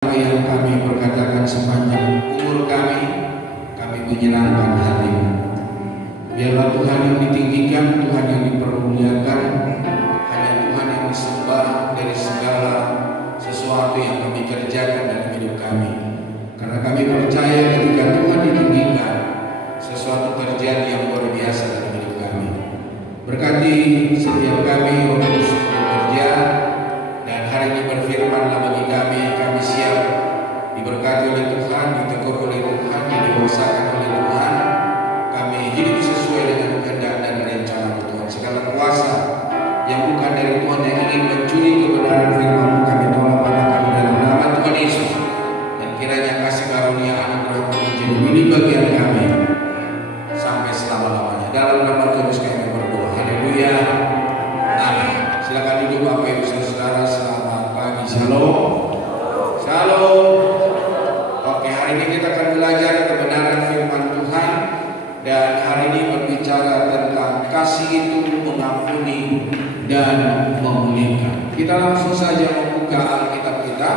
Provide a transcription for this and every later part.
yang kami perkatakan sepanjang umur kami menyenangkan hati-Mu. Biarlah Tuhan yang ditinggikan, Tuhan yang dipermuliakan, hanya Tuhan yang disembah dari segala sesuatu yang kami kerjakan dalam hidup kami. Karena kami percaya ketika Tuhan ditinggikan, sesuatu terjadi yang luar biasa dalam hidup kami. Berkati setiap kami untuk bekerja, dan hari ini berfirman-Lah bagi kami siap diberkati oleh Tuhan, ditegur oleh Tuhan, didewasakan oleh Tuhan. Kami hidup sesuai dengan kehendak dan rencana Tuhan. Segala kuasa yang bukan dari Tuhan yang ingin mencuri kebenaran firman kami tolak patahkan dalam nama Tuhan Yesus. Dan kiranya kasih karunia anugerah menjadi milik bagian kami sampai selama-lamanya. Dalam nama Kristus kami berdoa. Haleluya. Amin. Silakan duduk Bapak Ibu Saudara. Selamat pagi. Shalom. Shalom. Oke, hari ini kita akan belajar kebenaran firman Tuhan. Dan hari ini berbicara tentang kasih itu mengampuni dan memulihkan. Kita langsung saja membuka Alkitab kita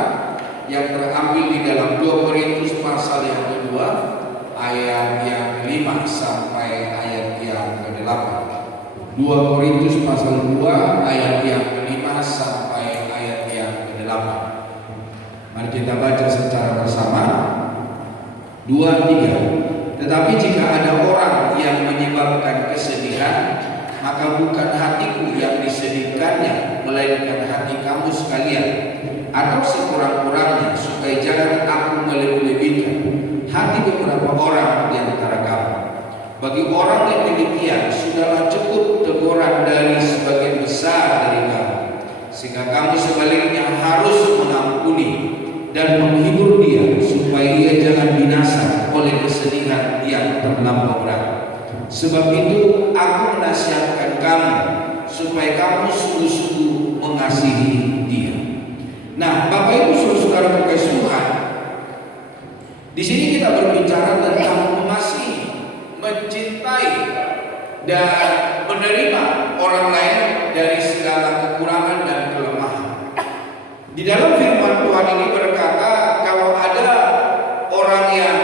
yang terambil di dalam 2 Korintus pasal yang kedua, ayat yang 5 sampai ayat yang ke-8. 2 Korintus pasal 2 ayat yang ke-5 sampai ayat yang ke-8. Mari kita baca secara bersama. 2, 3. Tetapi jika ada orang yang menyebabkan kesedihan, maka bukan hatiku yang disedihkannya, melainkan hati kamu sekalian. Atau sekurang-kurangnya, supaya jangan aku melebih-lebihkan hati beberapa orang di antara kamu. Bagi orang yang demikian, sudahlah cukup teguran dari sebagian besar dari kamu, sehingga kamu sebaliknya harus mengampuni dan menghibur dia, supaya ia jangan binasa oleh kesedihan yang terlampau berat. Sebab itu aku menasihatkan kamu, supaya kamu sungguh-sungguh mengasihi dia. Nah, Bapak Ibu Saudara terkasih Tuhan, di sini kita berbicara tentang mengasihi, mencintai, dan menerima orang lain dari segala kekurangan dan kelemahan. Di dalam firman Tuhan ini berkata, kalau ada orang yang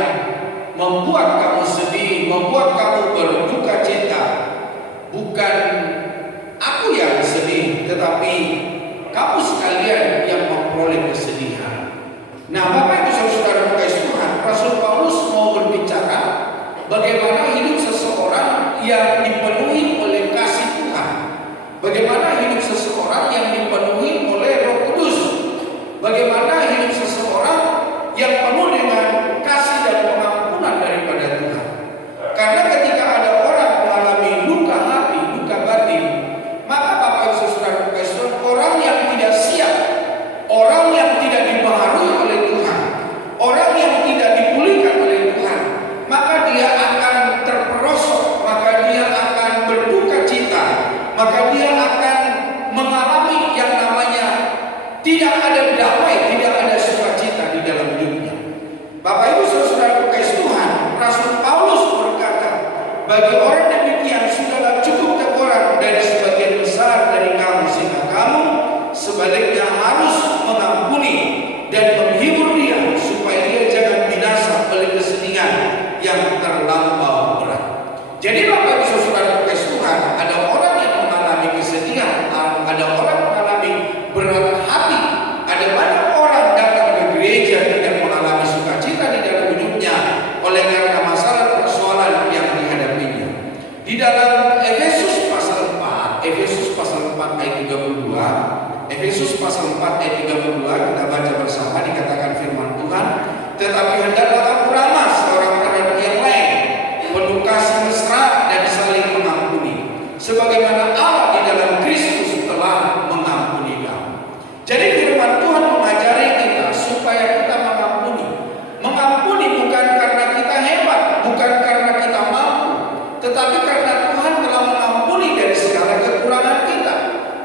membuat kamu sedih, membuat kamu berduka cita, bukan aku yang sedih, tetapi kamu sekalian yang memperoleh kesedihan. Nah, Bapak Ibu Saudara terkasih Tuhan, Rasul Paulus mau berbicara bagaimana hidup seseorang yang dipenuhi oleh kasih Tuhan, bagaimana hidup seseorang yang dipenuhi oleh Roh Kudus, bagaimana hidup seseorang yang penuh dengan kasih dan pengampunan daripada Tuhan. Karena ketika ada orang mengalami luka hati, luka batin, maka Bapak Ibu Saudara terkasih Tuhan, orang yang tidak siap, orang yang tidak dibaharui oleh Tuhan, orang yang tidak dipulihkan oleh Tuhan, maka dia akan terperosok, maka dia akan berduka cita, maka dia akan mengalami yang namanya tidak ada damai, tidak ada sukacita di dalam hidupnya. Bapak Ibu Saudara terkasih Tuhan, Rasul Paulus berkata, bagi orang demikian sudahlah cukup teguran dari sebagian besar dari kamu, sehingga kamu sebaliknya harus mengampuni dan menghibur dia, supaya dia jangan binasa oleh kesedihan yang terlampau berat. Jadi Bapak Ibu Saudara terkasih Tuhan, ada orang yang mengalami kesedihan, ada orang mengalami berat hati, ada banyak orang datang ke gereja tidak mengalami sukacita di dalam hidupnya oleh karena masalah persoalan yang dihadapinya. Di dalam Efesus pasal 4 ayat 32, Efesus pasal 4 ayat 32 kita baca bersama, dikatakan firman Tuhan, tetapi hendaklah kamu ramah seorang terhadap yang lain, penuh kasih mesra dan saling mengampuni, sebagaimana Allah di dalam Kristus telah mengampuni kamu. Jadi firman Tuhan mengajari kita supaya kita mengampuni. Mengampuni bukan karena kita hebat, bukan karena kita mampu, tetapi karena Tuhan telah mengampuni dari segala kekurangan kita.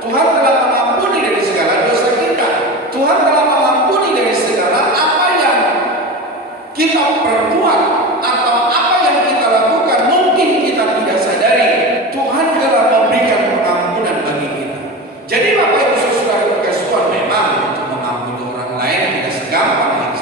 Tuhan telah mengampuni dari segala dosa kita. Tuhan telah mengampuni dari segala apa yang kita perbuat atau apa yang kita lakukan mungkin kita tidak sadari. Tuhan telah memberikan pengampunan bagi kita. Jadi Bapak Ibu Saudara terkasih Tuhan, memang untuk mengampuni orang lain tidak segampang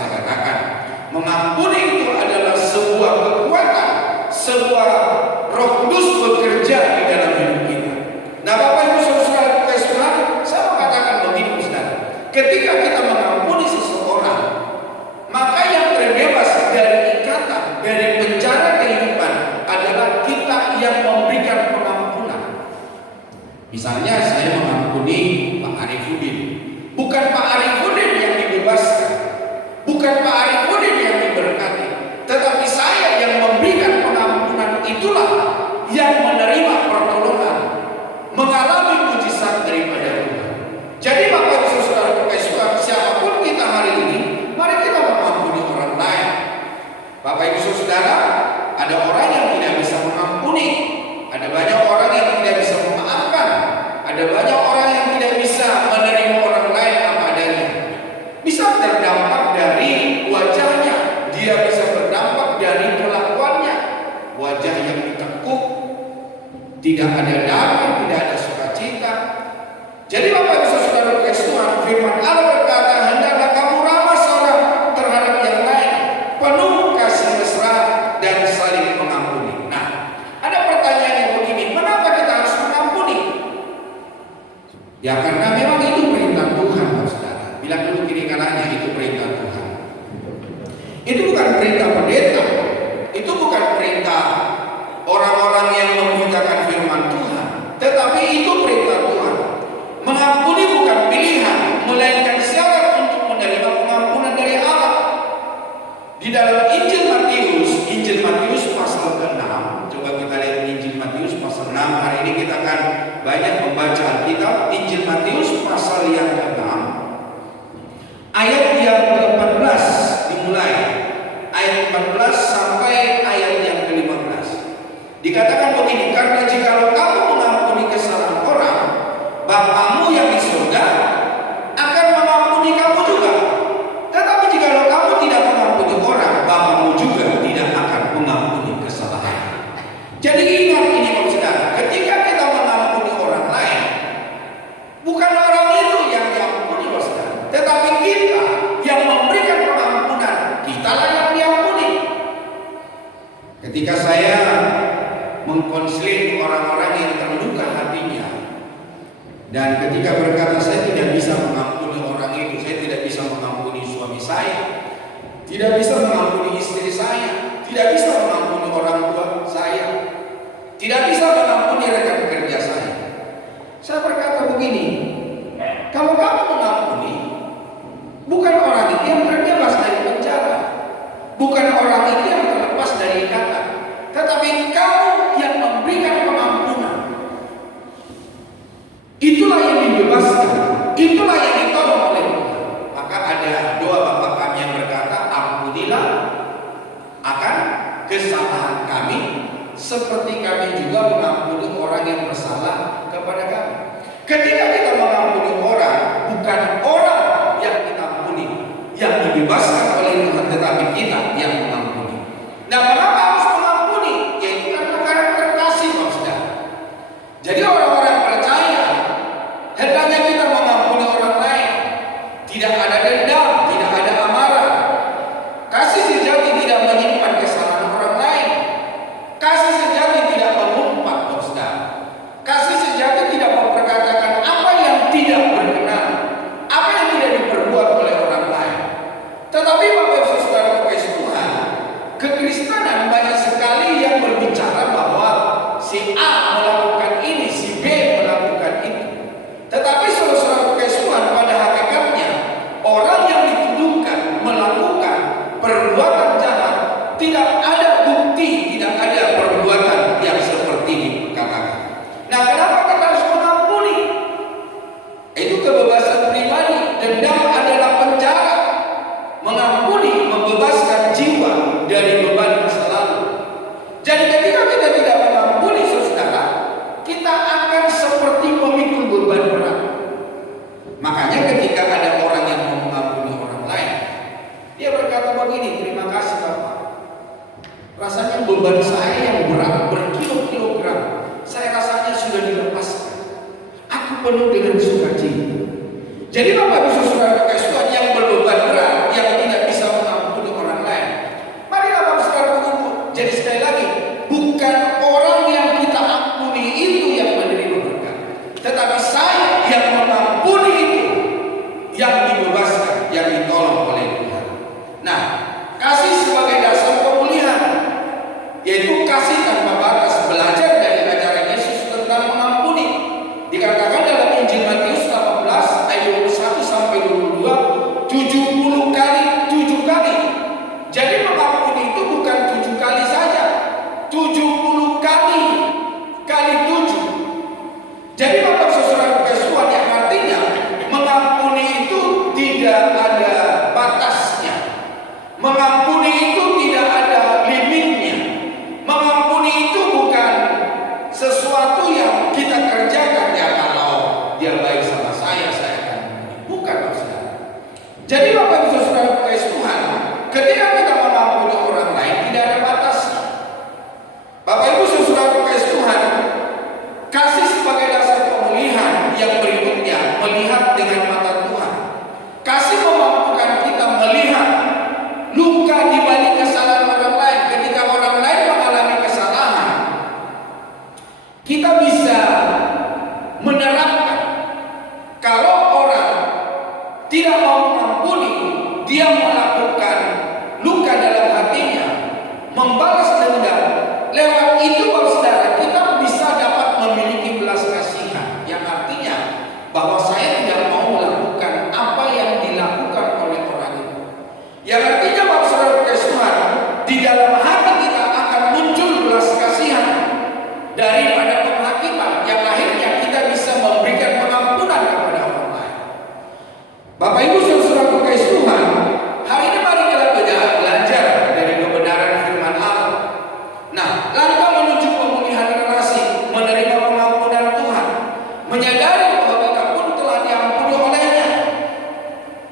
tidak ada damai, tidak ada sukacita. Jadi Bapak Ibu Saudara kasih Tuhan, firman Allah berkata, hendaklah kamu ramah seorang terhadap yang lain, penuh kasih mesra dan saling mengampuni. Nah, ada pertanyaan yang begini, mengapa kita harus mengampuni? Ya karena memang itu perintah Tuhan, Saudara. Bilang dulu kiri kanannya, itu perintah Tuhan. Itu bukan perintah pendeta, itu bukan perintah orang-orang yang memberitakan firman Tuhan, tetapi itu perintah Tuhan. Mengampuni bukan pilihan, melainkan syarat untuk menerima pengampunan dari Allah. Di dalam Injil Matius pasal ke-6, coba kita lihat Injil Matius pasal 6. Hari ini kita akan banyak membaca Alkitab. Injil Matius pasal yang ke-6, ayat yang ke-14 dimulai. Ayat 14 sampai ayat yang ke-15. Dikatakan begini, karena jikalau kamu mengampuni kesalahan orang, Bapamu yang di surga akan mengampuni kamu juga. Tetapi jikalau kamu tidak mengampuni orang, Bapamu juga tidak akan mengampuni kesalahan. Jadi ingat ini Bapak Saudara, ketika kita mengampuni orang lain, bukan orang itu yang diampuni Bapak Saudara, tetapi kita yang memberikan pengampunan, kitalah yang diampuni. Ketika saya mengkonseling orang-orang yang terluka hatinya, dan ketika berkata saya tidak bisa mengampuni orang itu, saya tidak bisa mengampuni suami saya, tidak bisa mengampuni istri saya, tidak bisa mengampuni orang tua saya, tidak bisa mengampuni rekan kerja saya berkata begini, kalau kamu mengampuni, bukan orang itu yang terbebas dari penjara, bukan orang itu yang terlepas dari ikatan, tetapi kamu yang memberikan pengampunan. Itulah yang dibebaskan, itulah yang ditolong oleh Tuhan. Maka ada doa Bapa kami yang berkata, ampunilah akan kesalahan kami, seperti kami juga mengampuni orang yang bersalah kepada kami. Ketika kita mengampuni orang, bukan orang yang kita ampuni yang dibebaskan oleh Tuhan, tetapi kita yang mengampuni. Nah, mengapa harus mengampuni? Yaitu karena karakter kasih, Saudara. Jadi orang-orang percaya hendaknya kita mengampuni orang lain, tidak ada dendam, tidak ada amarah. Kasih sejati tidak menyimpan kesalahan orang lain. Kasih sejati tidak mengumpat, Saudara. Kasih sejati tidak memperkatakan apa yang tidak berkenan, apa yang tidak diperbuat oleh orang lain. Tetapi Bapak Ibu Saudara kasih Tuhan, kekristenan banyak sekali yang berbicara bahwa si A melakukan ini, si B melakukan itu. Tetapi saudara-saudara kasih Tuhan, pada hakikatnya orang yang dituduhkan melakukan perbuatan jahat, tidak ada bukti, tidak ada perbuatan yang seperti dikatakan. Nah, kenapa kita harus mengampuni? Itu kebebasan pribadi. Dendam adalah penjara. Mengampuni membebaskan jiwa dari beban masa lalu. Jadi ketika kita tidak mengampuni, saudara, kita akan seperti memikul beban berat. Makanya ketika ada orang yang mau mengampuni orang lain, dia berkata begini, terima kasih Bapak, rasanya beban saya yang berat berkilo-kilogram, saya rasanya sudah dilepaskan, aku penuh dengan sukacita. Jadi Bapak Ibu Saudara Tuhan yang berbeban berat, yang tidak bisa mengampuni orang lain, marilah Bapak Saudara mengumpul. Jadi sekali lagi, bukan orang yang kita ampuni itu yang menerima berkat, tetapi saya yang mengampuni itu yang dibebaskan, yang ditolong oleh Tuhan. Nah, kasih sebagai dasar pemulihan, yaitu kasih tanpa batas, belajar dari ajaran Yesus tentang mengampuni. Dikatakan dalam Injil Matius 18 ayat 21 sampai 22, 70 kali 70 melakukan luka dalam hatinya, membalas dendam, lewat itu saudara kita bisa dapat memiliki belas kasihan, yang artinya bahwa saya tidak mau melakukan apa yang dilakukan oleh orang itu. Yang artinya bahwa saudara Tuhan, di dalam hati kita akan muncul belas kasihan daripada penghakiman, yang akhirnya kita bisa memberikan pengampunan kepada orang lain. Bapak Ibu saudara Tuhan, hari ini mari kita belajar dari kebenaran firman Allah. Nah, langkah menuju pemulihan relasi, menerima pengampunan Tuhan, menyadari bahwa kita pun telah diampuni olehnya.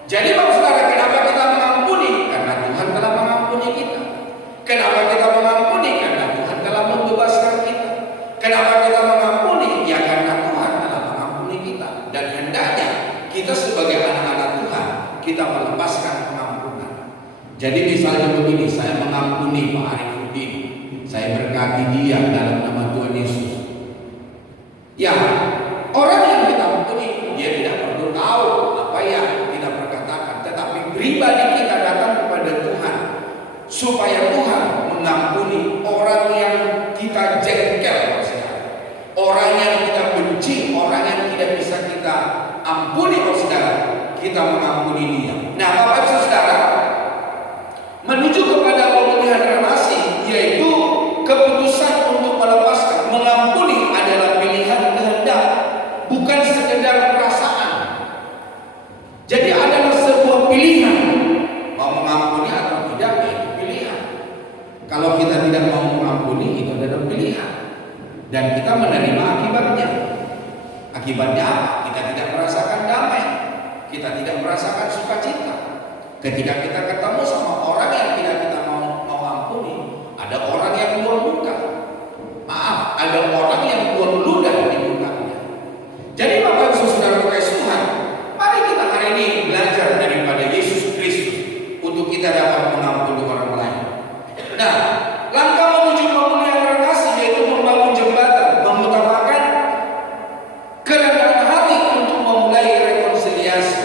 Jadi saudara, kenapa kita mengampuni? Karena Tuhan telah mengampuni kita. Kenapa kita mengampuni? Karena Tuhan telah membebaskan kita. Kenapa kita mengampuni? Ya karena Tuhan telah mengampuni kita. Dan hendaknya kita sebagai anak-anak Tuhan, kita melepaskan pengampunan. Jadi misalnya begini, saya mengampuni Pak Arifudin, saya berkati dia dalam nama Tuhan Yesus. Ya, orang yang kita ampuni, dia tidak perlu tahu apa yang kita perkatakan, tetapi pribadi kita datang kepada Tuhan supaya Tuhan mengampuni orang yang kita jengkel, orang yang kita benci, orang yang tidak bisa kita ampuni, saudara, kita mengampuni dia. Nah, Bapak Ibu saudara, menuju kepada pemulihan relasi, yaitu keputusan untuk melepaskan. Mengampuni adalah pilihan kehendak, bukan sekedar perasaan. Jadi adalah sebuah pilihan, mau mengampuni atau tidak, itu pilihan. Kalau kita tidak mau mengampuni, itu adalah pilihan, dan kita menerima akibatnya. Akibatnya apa? Kita tidak merasakan damai, kita tidak merasakan sukacita. Ketika kita ketemu sama orang yang tidak kita mau ampuni, ada orang yang buang luka. Maaf, ada orang yang buang ludah di lukanya. Jadi Bapak Ibu saudara Tuhan, mari kita hari ini belajar daripada Yesus Kristus untuk kita dapat mengampuni orang lain. Nah, langkah menuju pemulihan relasi yaitu membangun jembatan, mengutamakan kerendahan hati untuk memulai rekonsiliasi.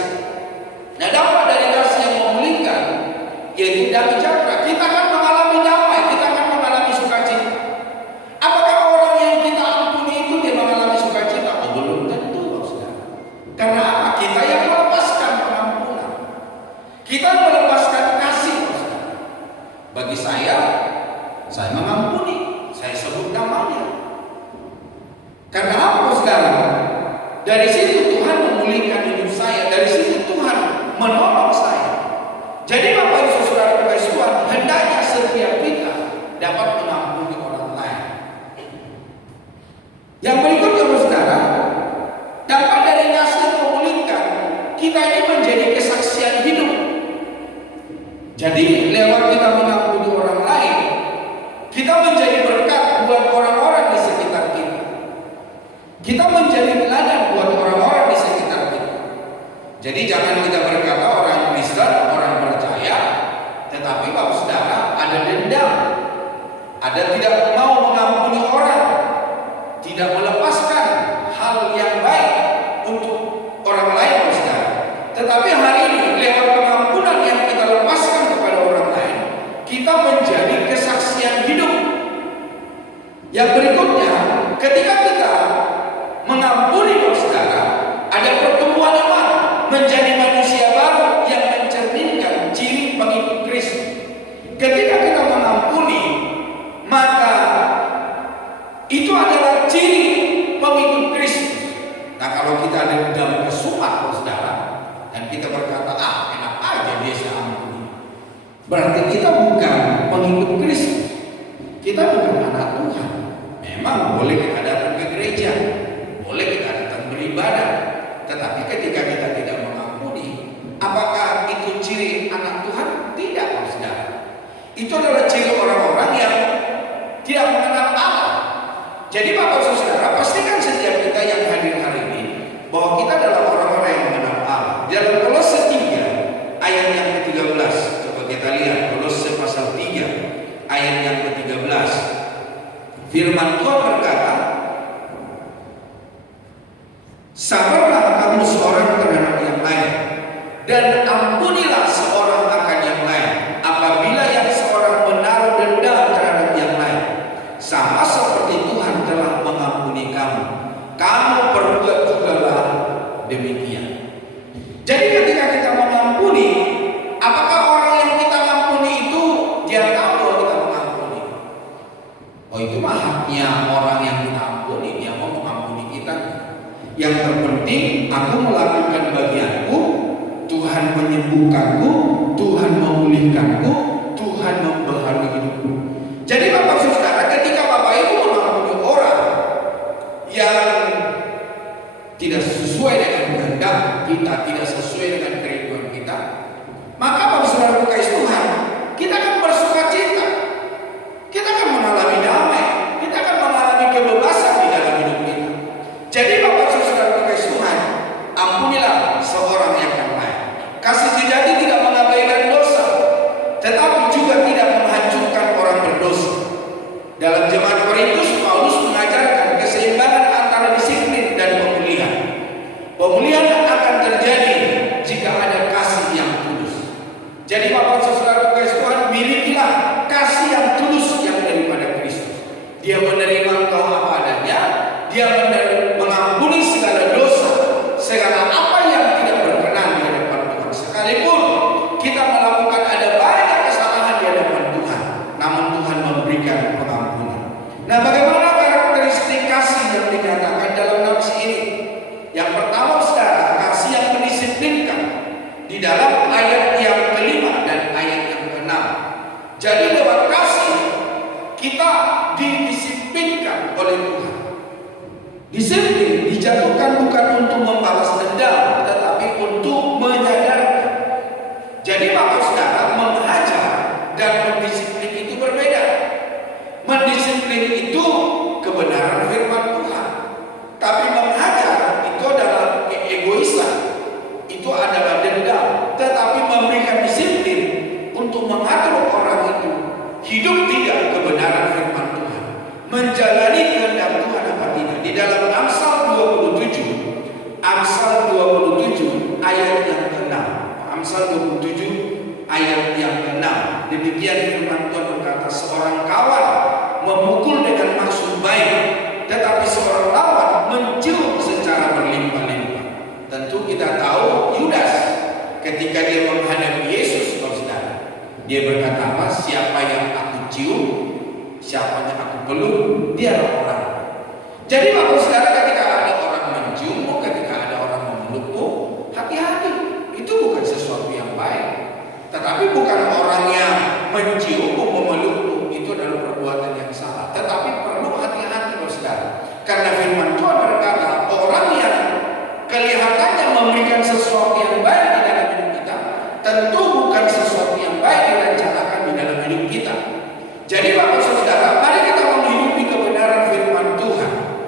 Nah, dampak dari kasih yang memulihkan yaitu damai cakra. Kita akan mengalami damai, kita akan mengalami sukacita. Apakah orang yang kita ampuni itu dia mengalami sukacita? Oh, belum tentu, saudara. Karena apa? Kita yang melepaskan pengampunan, kita melepaskan kasih, saudara. Bagi saya mengampuni, saya sebut namanya. Karena apa, saudara? Dari situ Tuhan memulihkan hidup saya, dari situ Tuhan menolong saya. Jadi Bapak Ibu saudara Tuhan, hendaknya setiap kita dapat mengampuni orang lain. Yang berikutnya, saudara, dapat dari kasih memulihkan kita ini menjadi kesaksian hidup. Jadi lewat kita mengampuni orang lain, kita menjadi berkat buat orang-orang di sekitar kita. Kita menjadi teladan buat orang-orang di sekitar kita. Jadi jangan kita berkata orang Kristen, orang percaya, tetapi Bapak saudara ada dendam, ada tidak mau mengampuni orang, tidak melepaskan hal yang baik untuk orang lain, Bapak saudara. Tetapi hari ini lewat pengampunan yang kita lepaskan kepada orang lain, kita menjadi kesaksian hidup. Yang berikutnya, ketika kita mengampuni, Bapak saudara, ada pertumbuhan iman, menjadi manusia baru yang mencerminkan ciri pengikut Kristus. Ketika kita mengampuni, maka itu adalah ciri pengikut Kristus. Nah, kalau kita ada dalam kesumat, saudara, dan kita berkata, enak aja dia saya ampuni, berarti kita bukan pengikut Kristus. Kita bukan anak Tuhan. Memang boleh kita datang ke gereja, boleh kita datang beribadah, tetapi ketika kita tidak mengampuni, apakah itu ciri anak Tuhan? Tidak, saudara. Itu adalah ciri orang-orang yang tidak mengenal Allah. Jadi Bapak saudara, pastikan setiap kita yang hadir hari ini bahwa kita adalah orang-orang yang mengenal Allah. Dalam Kolose 3 ayat yang ke-13, coba kita lihat Kolose pasal 3 ayat yang ke-13. Firman Tuhan berkata, sabarlah kamu seorang terhadap yang lain, dan ampunilah seorang akan yang menyembuhkanku, Tuhan memulihkanku, Tuhan membaharui hidupku. Jadi Bapak Saudara, ketika Bapak Ibu mengampuni orang yang tidak sesuai dengan kehendak kita, tidak sesuai dengan kerinduan kita, maka Bapak Saudara kasih Tuhan, kita akan bersuka cita, kita akan mengalami damai, kita akan mengalami kebebasan di dalam hidup kita. Jadi Bapak Saudara kasih Tuhan, ampunilah seorang yang lain. Kasih sejati tidak mengabaikan dosa, tetapi juga tidak menghancurkan orang berdosa. Dalam jemaat Korintus, Paulus mengajarkan keseimbangan antara disiplin dan pemulihan. Pemulihan akan terjadi jika ada kasih yang tulus. Jadi Bapak Saudara kasih Tuhan, milikilah kasih yang tulus yang daripada Kristus. Dia menerima engkau apa adanya, dia mengampuni segala dosa, segala apa yang tidak berkenan di hadapan Tuhan. Sekalipun kita melakukan ada banyak kesalahan di hadapan Tuhan, namun Tuhan memberikan pengampunan. Nah, bagaimana karakteristik kasih yang dinyatakan dalam nafsi ini? Yang pertama, saudara, kasih yang mendisiplinkan di dalam ayat yang kelima dan ayat yang keenam. Jadi lewat kasih kita didisiplinkan oleh Tuhan. Disiplin dijatuhkan bukan untuk membalas dendam, tetapi untuk menyadarkan. Jadi Bapak Saudara, menghajar dan mendisiplin itu berbeda. Mendisiplin itu kebenaran firman Tuhan, tapi menghajar itu adalah egoisan, itu adalah dendam. Tetapi memberikan disiplin untuk mengatur orang itu hidup tidak kebenaran firman Tuhan, menjalani kehendak Tuhan apa tidak. Di dalam Amsal 27 ayat yang ke-6, Amsal 27 ayat yang ke-6, demikian firman Tuhan berkata, seorang kawan memukul dengan maksud baik, tetapi seorang lawan mencium secara berlimpah-limpah. Tentu kita tahu Yudas ketika dia menghadapi Yesus, saudara, dia berkata apa? Siapa yang aku cium, siapa yang aku peluk, dialah orang. Jadi Bapak Saudara, ketika ada orang menciummu, ketika ada orang memelukmu, hati-hati. Itu bukan sesuatu yang baik. Tetapi bukan orang yang menciummu, memelukmu, itu adalah perbuatan yang salah. Tetapi perlu hati-hati Bapak Saudara. Karena firman Tuhan berkata, orang yang kelihatannya memberikan sesuatu yang baik di dalam hidup kita, tentu bukan sesuatu yang baik direncanakan di dalam hidup kita. Jadi Bapak Saudara, mari kita menghidupi kebenaran firman Tuhan.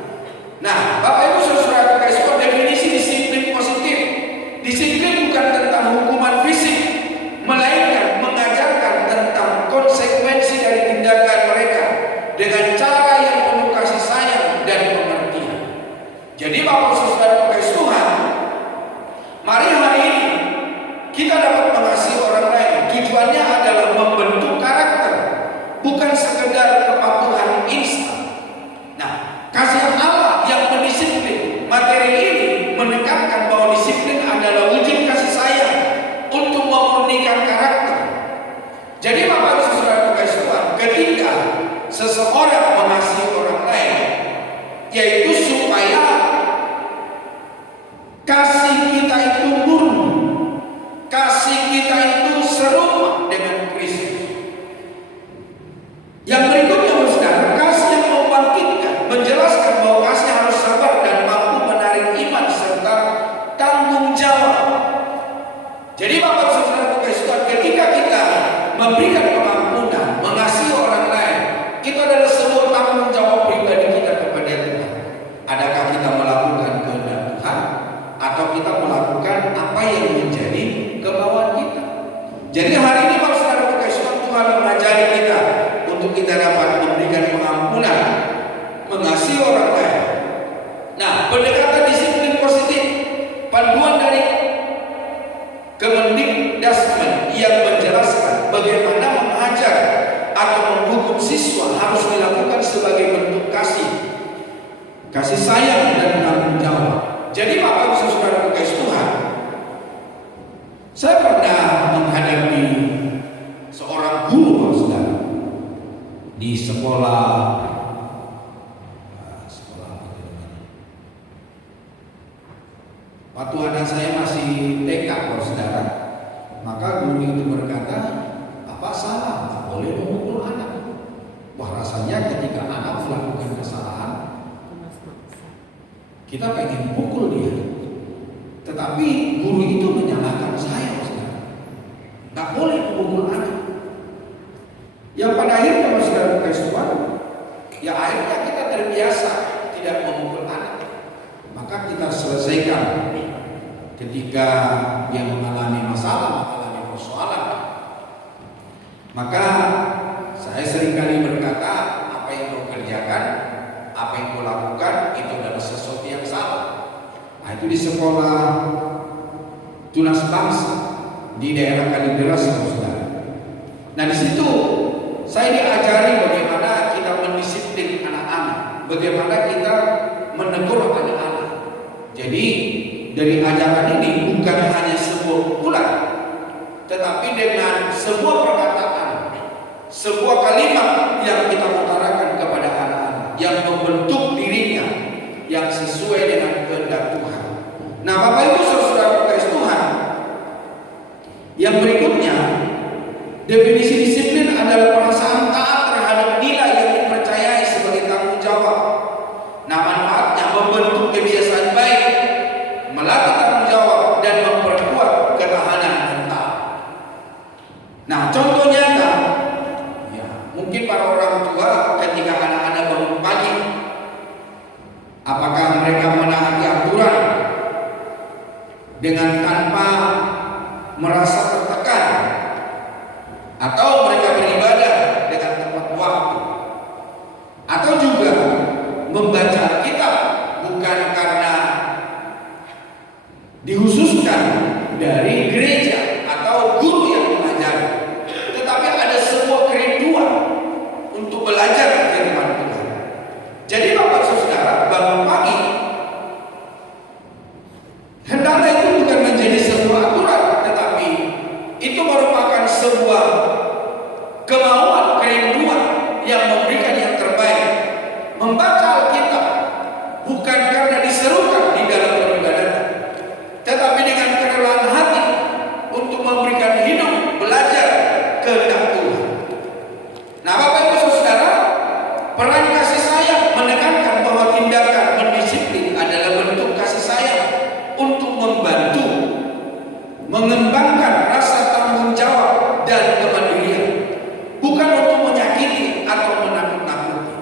Nah, Bapak Ibu Saudara kasih definisi disiplin positif. Disiplin bukan tentang hukuman fisik, melainkan mengajarkan tentang konsekuensi dari tindakan mereka dengan cara yang penuh kasih sayang dan pengertian. Jadi Bapak Saudara kasih Tuhan, mari hari ini kita dapat mengasihi orang lain. Tujuannya adalah membentuk karakter, bukan sekedar kepatuhan instan. Nah, kasih Allah yang mendisiplin. Materi ini menekankan bahwa disiplin adalah wujud kasih sayang untuk memurnikan karakter. Jadi Bapak Ibu Saudara kasih Tuhan, ketika seseorang mengasihi orang lain, yaitu supaya kasih kita itu murni, kasih kita itu serupa dengan Kristus. Yang berikutnya saudara, kasih yang membangkitkan, menjelaskan bahwa kasih harus sabar dan mampu menarik iman serta tanggung jawab. Jadi Bapak Saudara kasih Tuhan, ketika kita memberikan pengampunan, mengasihi orang lain, itu adalah sebuah tanggung jawab pribadi kita kepada Tuhan. Adakah kita melakukan kehendak Tuhan, atau kita melakukan apa yang menjadi kemauan kita? Jadi hari ini Bapak Saudara kasih Tuhan mengajari kita untuk kita dapat memberikan pengampunan, mengasihi orang lain. Nah, pendekatan disiplin positif, panduan dari Kemendikbudristek yang menjelaskan bagaimana mengajar atau menghukum siswa harus dilakukan sebagai bentuk kasih sayang dan tanggung jawab. Jadi Bapak Ibu Saudara kasih Tuhan, saya pernah menghadapi seorang guru Bapak Saudara di sekolah waktu anak saya masih TK Bapak Saudara, Kita pengen pukul dia, tetapi guru itu menyalahkan saya, saudara. Nggak boleh pukul anak. Yang pada akhirnya, saudara Tuhan, ya akhirnya kita terbiasa tidak memukul anak. Maka kita selesaikan ketika dia mengalami masalah, mengalami persoalan. Maka saya seringkali berkata, apa yang kau kerjakan, apa yang kau lakukan, itu adalah sesuatu yang salah. Nah, itu di sekolah Tunas Bangsa di daerah Kalideres, saudara. Nah, di situ saya diajari bagaimana kita mendisiplin anak-anak, bagaimana kita menegur anak-anak. Jadi dari ajaran ini bukan hanya sebuah pukulan, tetapi dengan sebuah perkataan, sebuah kalimat yang kita utarakan kepada anak-anak, yang membentuk dirinya, yang sesuai dengan kehendak Tuhan. Nah, Bapak Ibu Saudara kasih Tuhan, yang berikutnya, definisi disiplin adalah perasaan taat terhadap nilai yang dipercayai sebagai tanggung jawab. Nah, manfaatnya membentuk kebiasaan baik, melatih tanggung jawab, dan memperkuat ketahanan mental. Nah, contoh nyata, ya, mungkin para orang tua ketika anak-anak bangun pagi, apakah mereka menaati aturan dengan tanpa merasa tertekan, atau mereka beribadah dengan tepat waktu, atau juga membaca kitab bukan karena dikhususkan dari gereja atau guru yang mengajar, tetapi ada sebuah kerinduan untuk belajar firman Tuhan. Jadi Bapak Saudara, bangun pagi hendaknya itu bukan menjadi sebuah aturan, tetapi itu merupakan sebuah kemauan, kerinduan yang memberikan yang terbaik. Membaca Alkitab bukan karena diserukan di dalam peribadatan, tetapi dengan kerelaan hati untuk memberikan hidup belajar kehendak Tuhan. Nah, Bapak Ibu Saudara, peran kasih sayang menekankan bahwa tindakan mendisiplin adalah bentuk kasih sayang untuk membantu mengembangkan rasa tanggung jawab dan kemandirian, bukan untuk menyakiti atau menakut-nakuti.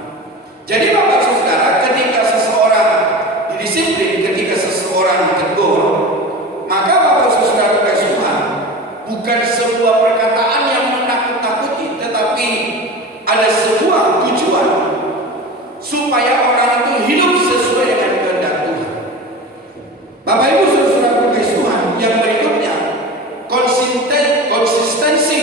Jadi Bapak Saudara, ketika seseorang didisiplin, ketika seseorang ditegur, maka Bapak Saudara kasih Tuhan, bukan sebuah perkataan yang menakut-nakuti, tetapi ada sebuah tujuan supaya orang itu hidup sesuai dengan kehendak Tuhan. Bapak Ibu Saudara kasih Tuhan, yang berikutnya, konsistensi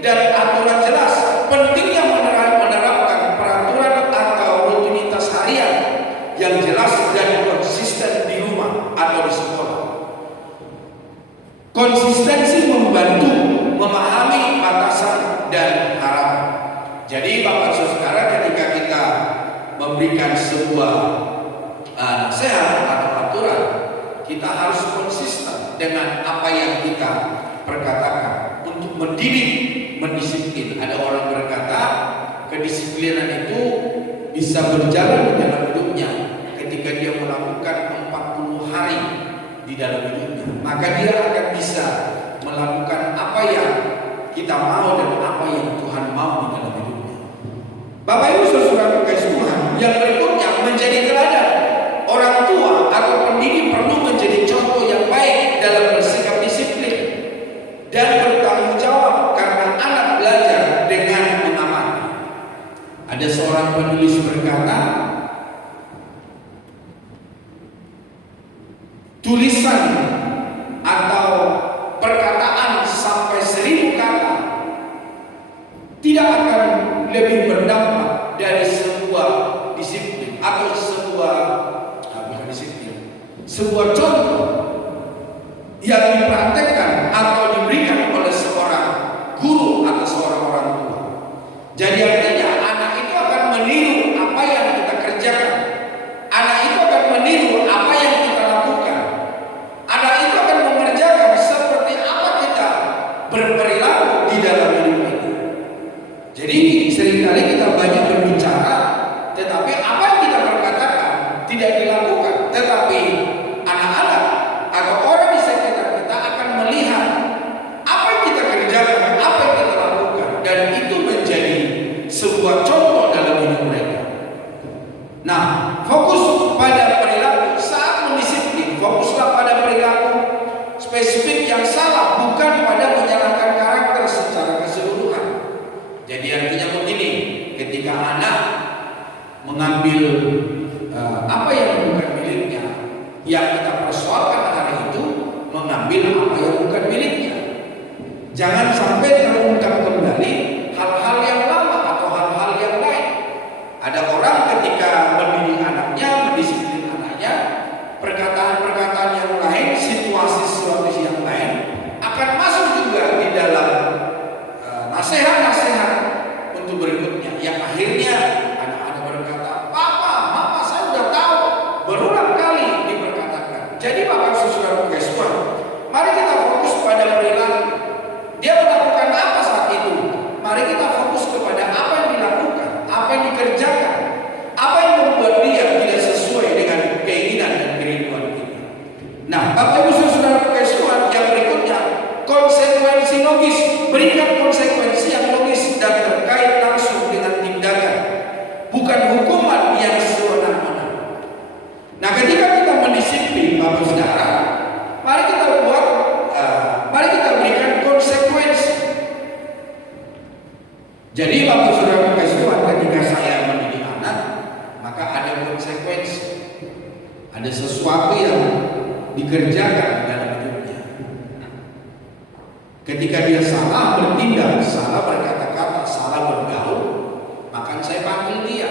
dan aturan jelas. Pentingnya menerapkan peraturan atau rutinitas harian yang jelas dan konsisten di rumah atau di sekolah. Konsistensi membantu memahami batasan dan harapan. Jadi Bapak Saudara, ketika kita memberikan sebuah nasihat atau aturan, kita harus konsisten dengan apa yang kita perkatakan untuk mendidik, mendisiplin. Ada orang berkata, kedisiplinan itu bisa berjalan di dalam hidupnya ketika dia melakukan 40 hari di dalam hidupnya, maka dia akan bisa melakukan apa yang kita mau dan apa yang Tuhan mau di dalam hidupnya. Bapak Ibu Saudara kasih Tuhan, yang berikutnya menjadi teladan. Orang tua atau pendidik perlu menjadi contoh yang baik dalam bersikap disiplin dan bertanggung jawab, karena anak belajar dengan mengamati. Ada seorang penulis berkata, tulisan atau perkataan sampai 1000 kata tidak akan lebih berdampak dari sebuah disiplin atau sebuah contoh yang dipraktekkan atau diberikan oleh seorang guru atau seorang orang tua. Jadi artinya anak itu akan meniru apa yang kita kerjakan. Anak itu akan meniru apa yang kita lakukan. Anak itu akan mengerjakan seperti apa kita berperilaku di dalam hidup ini. Jadi seringkali kita banyak berbicara, tetapi apa yang kita perkatakan tidak dilakukan. Tetapi Jadi artinya begini, ketika anak mengambil apa yang bukan miliknya, yang kita persoalkan hari itu mengambil apa yang bukan miliknya. Jangan sampai terungkap kembali hal-hal yang lama atau hal-hal yang lain. Ada orang ketika mendidik anaknya, mendisiplin anaknya, perkataan-perkataan yang lain, situasi-situasi yang lain akan masuk juga di dalam nasihat-nasihat untuk berikutnya, yang akhirnya anak-anak berkata, "Papa, Mama, saya sudah tahu." Berulang kali diperkatakan. Jadi Bapak Saudara Tuhan, mari kita fokus pada perilaku. Dia melakukan apa saat itu? Mari kita fokus kepada apa yang dilakukan, apa yang dikerjakan, apa yang membuat dia tidak sesuai dengan keinginan dan kerinduan kita. Nah, Bapak Ibu Saudara Tuhan, yang berikutnya, konsekuensi logis. Berikan konsekuensi yang logis dan terkait langsung dengan tindakan, bukan hukuman yang sewenang-wenang. Nah, ketika kita mendisiplin Bapak Saudara, mari kita berikan konsekuensi. Jadi Bapak Saudara Tuhan, ketika saya mendidik anak, maka ada konsekuensi, ada sesuatu yang dikerjakan dalam hidupnya. Ketika dia salah bertindak, salah berkata-kata, salah bergaul, maka saya panggil dia.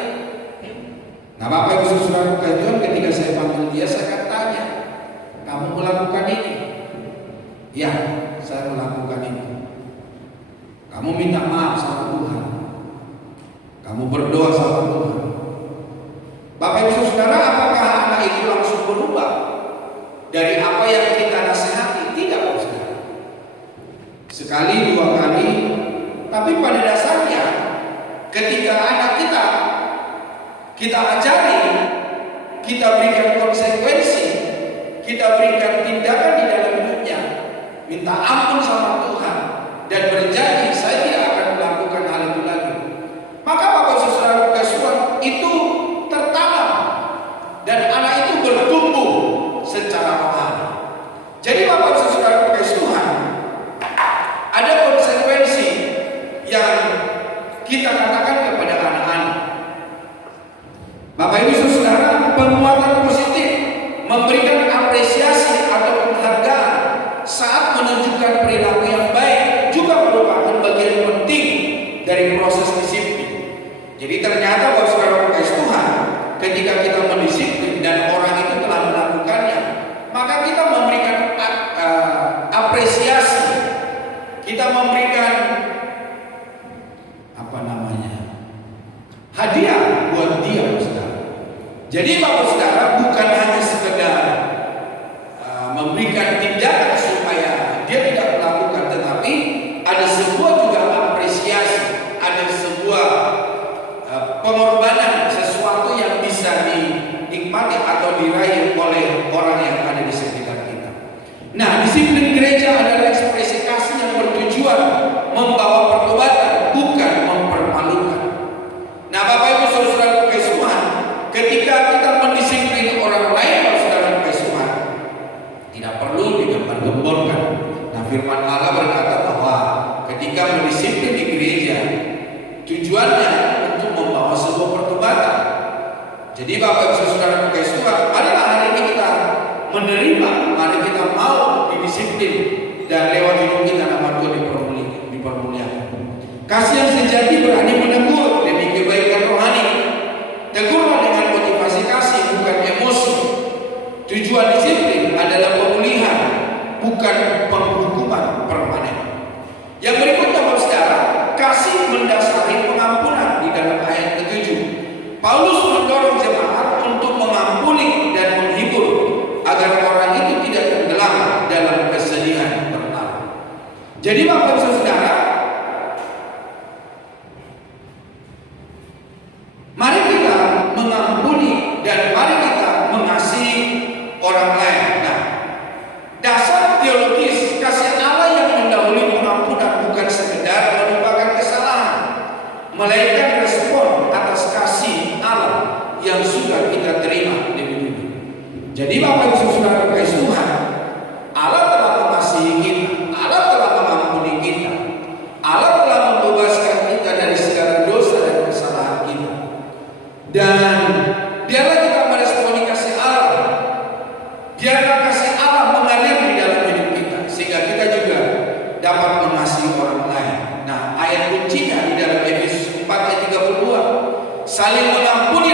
Nah, Bapak Ibu Saudara Tuhan, ketika saya panggil dia, saya akan tanya, "Kamu melakukan ini?" "Ya, saya melakukan ini." "Kamu minta maaf sama Tuhan?" "Kamu berdoa sama Tuhan?" Bapak Ibu Saudara, apakah anak itu langsung berubah dari apa yang kita nasihati? Tidak, Bapak Saudara. Sekali, dua kali, tapi pada dasarnya ketika anak kita ajari, kita berikan konsekuensi, kita berikan tindakan di dalam hidupnya, minta ampun sama Tuhan, dan berjanji saya tidak akan melakukan hal itu lagi, maka Bapak Saudara Tuhan, itu tertanam dan anak itu bertumbuh secara rohani. Jadi Bapak Saudara Tuhan, ada konsekuensi yang kita katakan kepada anak-anak. Bapak Ibu Saudara, penguatan positif, memberikan apresiasi atau penghargaan saat menunjukkan perilaku yang baik juga merupakan bagian penting dari proses disiplin. Jadi ternyata Bapak Saudara Tuhan, ketika kita mendisiplin dan orang itu telah melakukannya, maka kita memberikan apresiasi, kita memberikan hadiah buat dia, Saudara. Jadi Bapak Saudara, bukan hanya sekedar memberikan tindakan supaya dia tidak melakukan, tetapi ada sebuah juga apresiasi, ada sebuah pengorbanan, sesuatu yang bisa dinikmati atau diraih oleh orang yang ada di sekitar kita. Nah, disiplin gereja adalah ekspresi kasih yang bertujuan membawa pertobatan, bukan mempermalukan. Nah, Bapak Ibu Saudara Tuhan, ketika kita mendisiplin orang lain, Saudara Tuhan, tidak perlu digembar-gemborkan. Nah, firman Allah berkata bahwa ketika mendisiplin di gereja, tujuannya untuk membawa sebuah pertobatan. Jadi Bapak Ibu Saudara Tuhan, marilah hari ini kita menerima, mari kita mau didisiplin, dan lewat hidup kita nama Tuhan dipermuliakan. Kasih yang sejati berani menegur demi kebaikan rohani. Tegurlah dengan motivasi kasih, bukan emosi. Tujuan disiplin adalah pemulihan, bukan penghukuman permanen. Yang berikutnya, Bapak Saudara, kasih mendasari pengampunan di dalam ayat ke-7. Paulus mendorong jemaat untuk mengampuni dan menghibur agar orang itu tidak tenggelam dalam kesedihan berlalu. Jadi Bapak Saudara, mari kita mengampuni dan mari kita mengasihi orang lain. Nah, dasar teologis kasih Allah yang mendahului pengampunan bukan sekedar melupakan kesalahan, melainkan respon atas kasih Allah yang sudah kita terima lebih dulu. Jadi Bapak Ibu Saudara Tuhan, Allah telah mengasihi kita, Allah telah mengampuni kita, Allah telah membebaskan kita dari membencinya di dalam Efesus 4 ayat 32. Saling mengampuni